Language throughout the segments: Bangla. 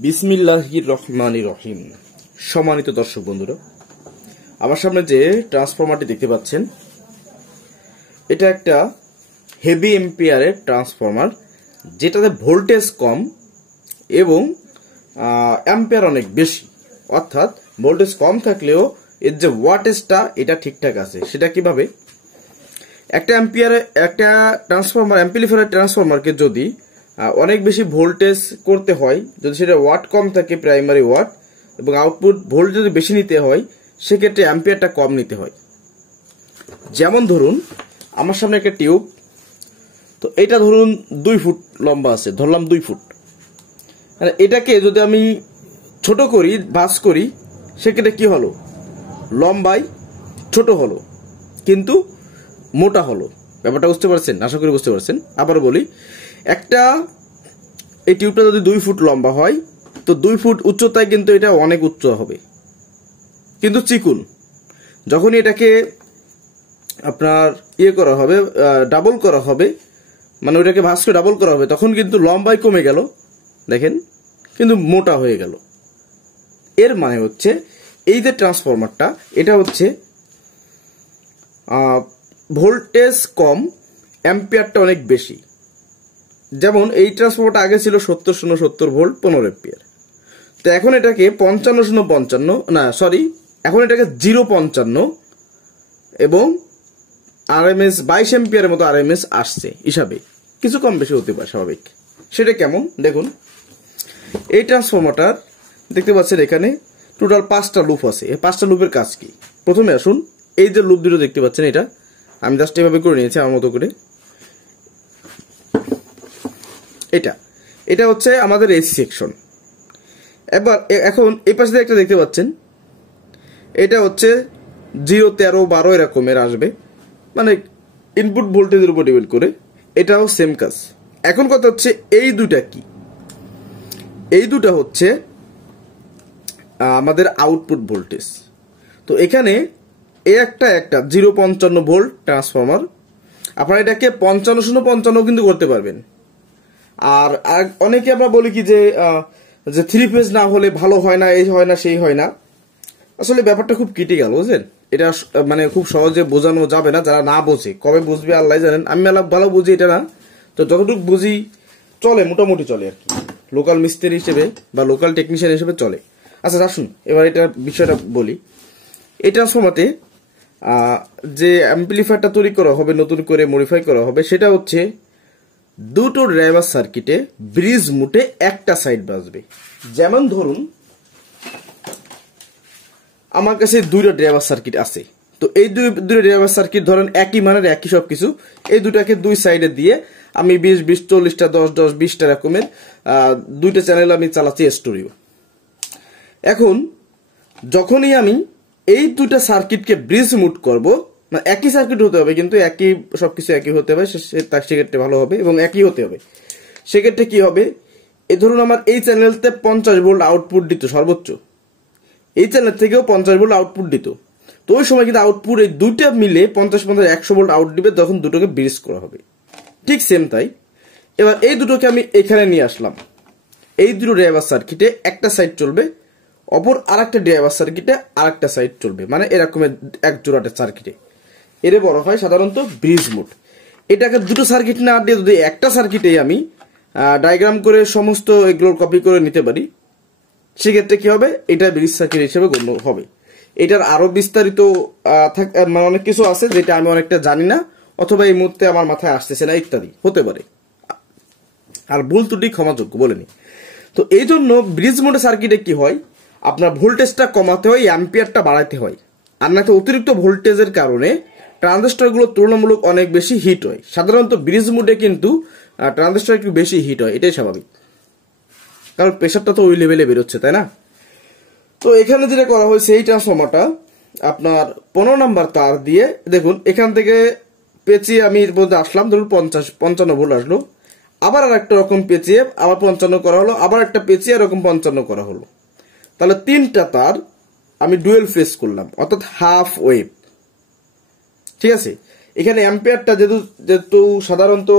বিসমিল্লাহির রহমানির রহিম। সম্মানিত দর্শক বন্ধুরা, আমার সামনে যে ট্রান্সফরমারটি দেখতে পাচ্ছেন, এটা একটা হেভি এম্পিয়ারের ট্রান্সফরমার, যেটাতে ভোল্টেজ কম এবং অ্যাম্পিয়ার অনেক বেশি। অর্থাৎ ভোল্টেজ কম থাকলেও এর যে ওয়াটেজটা এটা ঠিকঠাক আছে। সেটা কিভাবে? একটা ট্রান্সফরমার, অ্যাম্পলিফায়ার ট্রান্সফরমারকে যদি অনেক বেশি ভোল্টেজ করতে হয়, যদি সেটা ওয়াট কম থাকে, প্রাইমারি ওয়াট, এবং আউটপুট ভোল্টেজ যদি বেশি নিতে হয়, সেক্ষেত্রে অ্যাম্পিয়ারটা কম নিতে হয়। যেমন ধরুন, আমার সামনে একটা টিউব, তো এটা ধরুন 2 ফুট লম্বা আছে, ধরলাম 2 ফুট। এটাকে যদি আমি ছোট করি, ভাঁজ করি, সেক্ষেত্রে কি হলো? লম্বায় ছোট হলো কিন্তু মোটা হলো। ব্যাপারটা বুঝতে পারছেন? আশা করি বুঝতে পারছেন। আবার বলি, এই টিউবটা যদি 2 ফুট লম্বা হয়, তো 2 ফুট উচ্চতায় কিন্তু এটা অনেক উচ্চ হবে, কিন্তু চিকুন। যখনই এটাকে আপনার করা হবে, ডাবল করা হবে, মানে ওটাকে ভাঁজ করে ডাবল করা হবে, তখন কিন্তু লম্বায় কমে গেল, দেখেন, কিন্তু মোটা হয়ে গেল। এর মানে হচ্ছে এই যে ট্রান্সফরমারটা, এটা হচ্ছে ভোল্টেজ কম, অ্যাম্পিয়ারটা অনেক বেশি। যেমন এই ট্রান্সফরমারটা আগে ছিল 70 ভোল্ট 15 অ্যাম্পিয়ার, তো এখন এটাকে 0.55 এবং আরএমএস 22 অ্যাম্পিয়ারের মতো আরএমএস আসছে হিসাবে। কিছু কম বেশি হতে পারে, স্বাভাবিক। সেটা কেমন দেখুন। এই ট্রান্সফরমারটা দেখতে পাচ্ছেন, এখানে টোটাল 5টা লুপ আছে। এই 5টা লুপের কাজ কি? প্রথমে আসুন, এই যে লুপ দুটো দেখতে পাচ্ছেন, এটা আমি জাস্ট এভাবে করে নিয়েছি আমার মতো করে। এটা হচ্ছে আমাদের এসি সেকশন। এখন এই পাশে একটা দেখতে পাচ্ছেন, এটা হচ্ছে 0, 13, 12 এরকমের আসবে, মানে ইনপুট ভোল্টেজের উপর ডিপেন্ড করে। এটাও সেম কাজ। এখন কথা হচ্ছে, এই দুটা কি? এই দুটা হচ্ছে আমাদের আউটপুট ভোল্টেজ। তো এখানে একটা 0.55 ভোল্ট ট্রান্সফরমার। আপনারা এটাকে 55-55 কিন্তু করতে পারবেন। আর অনেকে আমরা বলি কি যে 3 ফেজ না হলে ভালো হয় না, এই হয় না, সেই হয় না। আসলে ব্যাপারটা খুব ক্রিটিক্যাল, বুঝলেন? এটা মানে খুব সহজে বোঝানো যাবে না। যারা না বোঝে, কবে বুঝবে আল্লাহ জানেন। আমি ভালো বুঝি এটা না, তো যতটুকু বুঝি চলে, মোটামুটি চলে আর কি, লোকাল মিস্ত্রি হিসেবে বা লোকাল টেকনিশিয়ান হিসেবে চলে। আচ্ছা আসুন, এবার এটার বিষয়টা বলি। এই ট্রান্সফরমারে যে অ্যাম্পলিফায়ারটা তৈরি করা হবে, নতুন করে মডিফাই করা হবে, সেটা হচ্ছে দুটো ড্রাইভার সার্কিটে ব্রিজ মুটে একটা সাইড বাজবে। যেমন ধরুন, আমার কাছে 2টা ড্রাইভার সার্কিট আছে। তো এই দুটো ড্রাইভার সার্কিট ধরেন একই মানের, একই সবকিছু। এই দুটাকে 2 সাইডে দিয়ে আমি 20, 40টা, 10, 20টা রকমের 2টা চ্যানেল আমি চালাচ্ছি স্টুডিও। এখন যখনই আমি এই 2টা সার্কিটকে ব্রিজ মুট করব, মানে একই সার্কিট হতে হবে, কিন্তু একই সবকিছু একই হতে হবে, সেক্ষেত্রে ভালো হবে এবং একই হতে হবে। সেক্ষেত্রে কি হবে? এই ধরুন, আমার এই চ্যানেলতে 50 ভোল্ট আউটপুট দিত সর্বোচ্চ, এই চ্যানেল থেকেও 50 ভোল্ট আউটপুট দিত। তো ওই সময় কিন্তু আউটপুট এই দুইটা মিলে 50, 100 ভোল্ট আউট দিবে, তখন দুটোকে ব্রিজ করা হবে। ঠিক সেম তাই। এবার এই দুটোকে আমি এখানে নিয়ে আসলাম। এই দুটো ড্রাইভার সার্কিটে একটা সাইড চলবে, অপর আরেকটা ড্রাইভার সার্কিটে আরেকটা সাইড চলবে, মানে এরকমের এক জোড়াটা সার্কিটে। এর বড় হয় সাধারণত ব্রিজ মুট। এটাকে দুটো সার্কিট না দিয়ে যদি একটা সার্কিটে আমি ডায়াগ্রাম করে সমস্ত এগুলোর কপি করে নিতে পারি, সেক্ষেত্রে কি হবে? এটা ব্রিজ সার্কিট হিসেবে গণ্য হবে। এটার আরো বিস্তারিত মানে অনেক কিছু আছে, যেটা আমি অনেকটা জানি না, অথবা এই মুহূর্তে আমার মাথায় আসতেছে না, ইত্যাদি হতে পারে। আর ভুল ত্রুটি ক্ষমাযোগ্য বলে নি। তো এই জন্য ব্রিজ মোড সার্কিটে কি হয়? আপনার ভোল্টেজটা কমাতে হয়, অ্যাম্পিয়ারটা বাড়াতে হয়। আর না তো অতিরিক্ত ভোল্টেজের কারণে ট্রানজিস্টরগুলো তুলনামূলক অনেক বেশি হিট হয়। সাধারণত ব্রিজ মোডে কিন্তু ট্রানজিস্টর একটু বেশি হিট হয়, এটাই স্বাভাবিক, কারণ প্রেশারটা তো ওই লেভেলে বেরোচ্ছে, তাই না? তো এখানে যেটা করা হয়েছে, এই ট্রান্সফরমারটা আপনার 15 নাম্বার তার দিয়ে, দেখুন এখান থেকে পেঁচিয়ে আমি এর মধ্যে আসলাম, ধরুন 55 ভোল্ট আসলো, আবার আর একটা রকম পেঁচিয়ে আবার 55 করা হলো, আবার একটা পেঁচিয়ে এরকম 55 করা হলো। তাহলে 3টা তার আমি ডুয়েল ফেজ করলাম, অর্থাৎ হাফ ওয়েভ। ঠিক আছে? এখানে অ্যাম্পিয়ারটা যেহেতু সাধারণত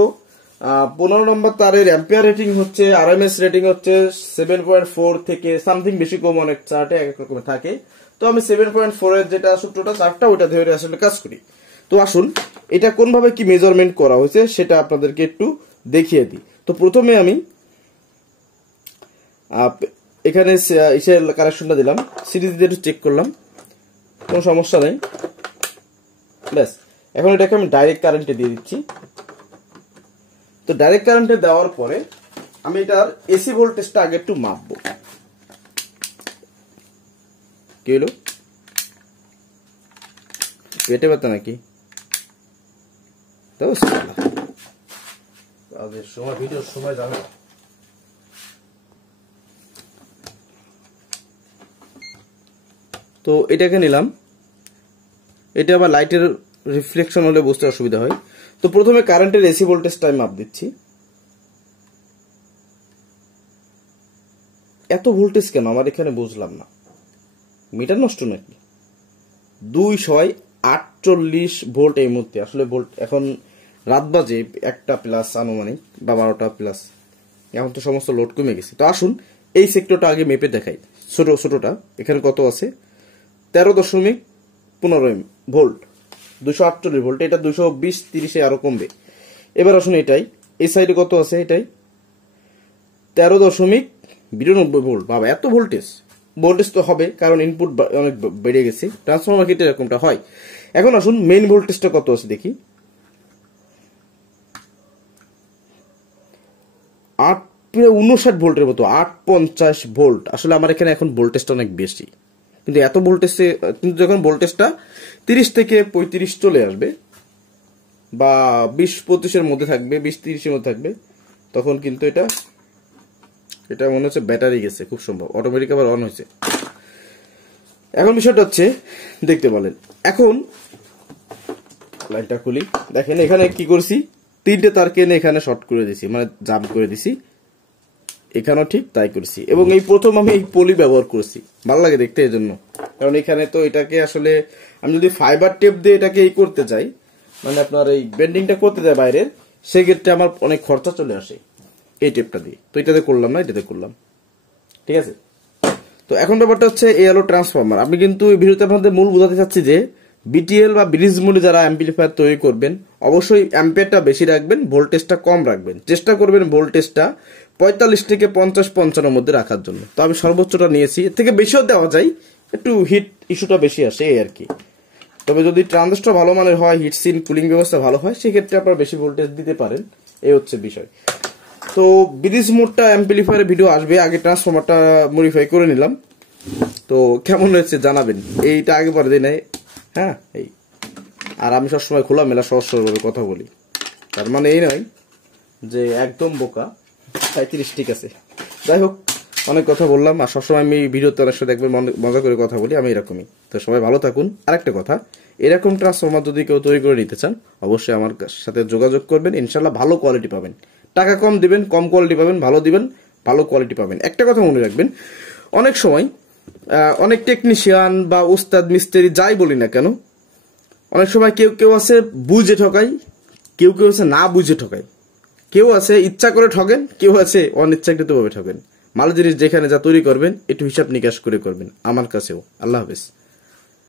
15 নম্বর তারের অ্যাম্পিয়ার রেটিং হচ্ছে, আরএমএস রেটিং হচ্ছে 7.4 থেকে সামথিং, বেশি কম অনেক চার্টে এক এক রকমের থাকে। তো আমি 7.4 এর যেটা সূত্রটা চার্টটা ওটা ধরে আসলে কাজ করি। তো আসুন এটা কোনভাবে কি মেজারমেন্ট করা হয়েছে সেটা আপনাদেরকে একটু দেখিয়ে দিই। তো প্রথমে আমি এখানে ইসের কানেকশনটা দিলাম, সিরিজ দিয়ে একটু চেক করলাম, কোনো সমস্যা নেই। ব্যাস, এখন এটাকে আমি ডাইরেক্ট কারেন্টে দিয়ে দিচ্ছি। তো ডাইরেক্ট কারেন্টে দেওয়ার পরে আমি এটার এসি ভোল্টেজটা আগে একটু মাপবো। কি হলো, পেটে ব্যথা নাকি? তো সময় ভিডিওর সময় যাবে। তো এটাকে নিলাম, এটা আবার লাইটের রিফ্লেকশন হলে বুঝতে অসুবিধা হয়। তো প্রথমে কারেন্টের এসি ভোল্টেজটা আমি মাপ দিচ্ছি। এত ভোল্টেজ কেন আমার এখানে বুঝলাম না, মিটার নষ্ট নাকি? 248 ভোল্ট এই মুহূর্তে। আসলে ভোল্ট এখন রাত বাজে 1টা প্লাস আনুমানিক বা 12টা প্লাস, এখন তো সমস্ত লোড কমে গেছে। তো আসুন এই সেক্টরটা আগে মেপে দেখাই। ছোটটা এখানে কত আছে, 13.15 ভোল্ট, 248 ভোল্ট। এটা 220-30 আরো কমবে। এবার আসুন এটাই, এই সাইডে কত আছে, এটাই 13.92 ভোল্ট। বাবা, এত ভোল্টেজ তো হবে, কারণ ইনপুট অনেক বেড়ে গেছে, ট্রান্সফরমার ক্ষেত্রে এরকমটা হয়। এখন আসুন মেইন ভোল্টেজটা কত আছে দেখি, 59 ভোল্টের মতো, 850 ভোল্ট। আসলে আমার এখানে এখন ভোল্টেজটা অনেক বেশি, কিন্তু এত ভোল্টেজে, কিন্তু যখন ভোল্টেজটা 30 থেকে 35 চলে আসবে বা 20-25 মধ্যে থাকবে, 20-30 মধ্যে থাকবে, তখন কিন্তু এটা মনে হচ্ছে ব্যাটারি গেছে, খুব সম্ভব অটোমেটিক আবার অন হয়েছে। এখন বিষয়টা হচ্ছে, দেখতে বলেন, এখন লাইনটা খুলি, দেখেন এখানে কি করছি, 3টে তার কেনে এখানে শর্ট করে দিছি, মানে জাম্প করে দিছি, এখানেও ঠিক তাই করছি। এবং এই প্রথম আমি এই পলি ব্যবহার করছি, ভালো লাগে দেখতে এই জন্য, কারণ এখানে তো এটাকে আসলে আমি যদি ফাইবার টেপ দিয়ে এটাকে এই করতে চাই, মানে আপনার এই বেন্ডিংটা করতে যায় বাইরের, সেক্ষেত্রে আমার অনেক খরচা চলে আসে এই টেপটা দিয়ে। তো এটাতে করলাম না, এটাতে করলাম, ঠিক আছে। তো এখন ব্যাপারটা হচ্ছে এই হলো ট্রান্সফরমার। আমি কিন্তু এই ভিডিওতে আপনাদের মূল বোঝাতে চাচ্ছি যে বিটিএল বা ব্রিজ মোডে যারা অ্যাম্পলিফায়ার তৈরি করবেন, অবশ্যই অ্যাম্পিয়ারটা বেশি রাখবেন, ভোল্টেজটা কম রাখবেন, চেষ্টা করবেন ভোল্টেজটা 45 থেকে 50-55 মধ্যে রাখার জন্য। তো আমি সর্বোচ্চটা নিয়েছি, এর থেকে বেশিও দেওয়া যায়, একটু হিট ইস্যুটা বেশি আসে এই আর কি। তবে যদি ট্রানজিস্টর ভালো মানের হয়, হিট সিন কুলিং ব্যবস্থা ভালো হয়, সেক্ষেত্রে আপনারা বেশি ভোল্টেজ দিতে পারেন, এই হচ্ছে বিষয়। তো ব্রিজ মোডটা অ্যাম্পলিফায়ারের ভিডিও আসবে, আগে ট্রান্সফরমারটা মডিফাই করে নিলাম। তো কেমন হয়েছে জানাবেন, এইটা আগে পরে দিই নাই, হ্যাঁ। এই আর আমি সবসময় খোলামেলা সহজ সরলভাবে কথা বলি, তার মানে এই নয় যে একদম বোকা। 35 ঠিক আছে, যাই হোক, অনেক কথা বললাম। আর সবসময় আমি ভিডিওতে অনেক সময় দেখবেন মজা করে কথা বলি, আমি এরকমই। তো সবাই ভালো থাকুন। আরেকটা কথা, এরকম ট্রান্সফরমার যদি কেউ তৈরি করে নিতে চান, অবশ্যই আমার সাথে যোগাযোগ করবেন, ইনশাল্লাহ ভালো কোয়ালিটি পাবেন। টাকা কম দিবেন, কম কোয়ালিটি পাবেন, ভালো দিবেন, ভালো কোয়ালিটি পাবেন। একটা কথা মনে রাখবেন, অনেক সময় অনেক টেকনিশিয়ান বা উস্তাদ মিস্ত্রি যাই বলি না কেন, অনেক সময় কেউ আছে বুঝে ঠকাই, কেউ আছে না বুঝে ঠকাই, কেউ আছে ইচ্ছা করে ঠকেন, কেউ আছে অনিচ্ছাকৃতভাবে ঠকেন। মাল জিনিস যেখানে যা তৈরি করবেন একটু হিসাব নিকাশ করে করবেন, আমার কাছেও। আল্লাহ হাফেজ।